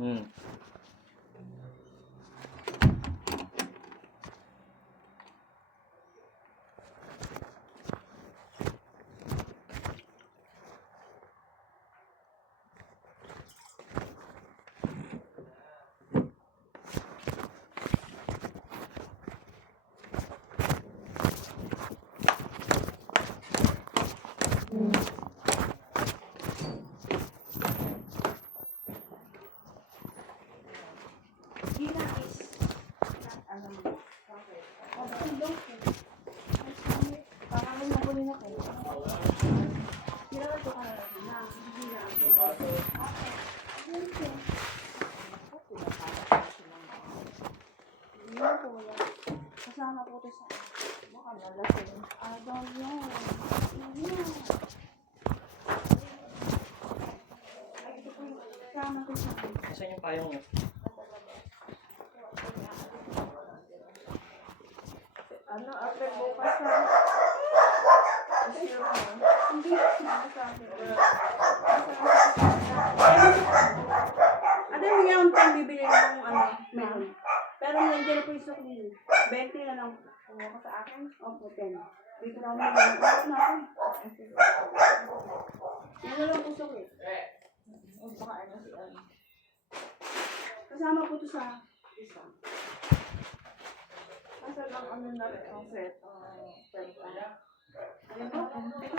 Hmm. Gina is not alam mo. Okay. Oh, tulong ko. Parang may nabuli na ko. Ginawa ko ka na na. Hindi na ako. Okay. Okay. Hindi ko wala. Kasama po ito sa baka nalasing. I don't know. Ay, ito po yung kasama ko sa Saan yung payong niyo? ano, after bukas na. Hindi. Nasabi. Ano yung yaon tayo bibili ng ano, meron. Pero nandiyan na po yung sukli. 20 na lang. Kumuha ka sa akin? Opo, 10. Dito na naman. Ano na ako? Yan na lang po sukli. O baka ano si ano. Kasama po ito sa isa. Nasa lang ano na rin ang set. Ayun po. Ito.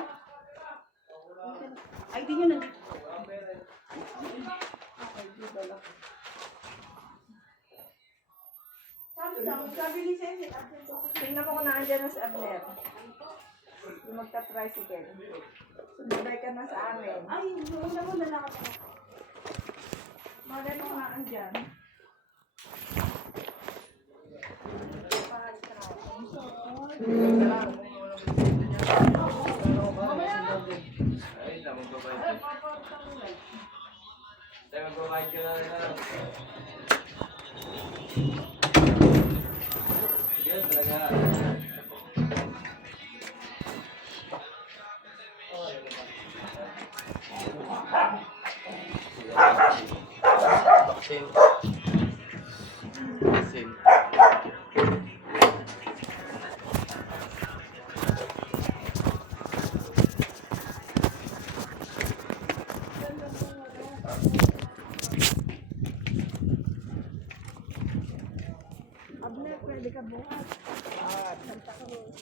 Ay, di nyo nandito. Okay, di ba lang. Sabi ni Sensi, tingnan mo kung naandyan na si Abner. Yung magta-tricycle. Sumabay ka na sa amin. Ay, una mo na lang ako. Maganda ko naandyan. Mag-provide ka na rin lang. Sige, talaga. Vaccine. Vaccine. Abner, pwede ka bukas. Santa Cruz.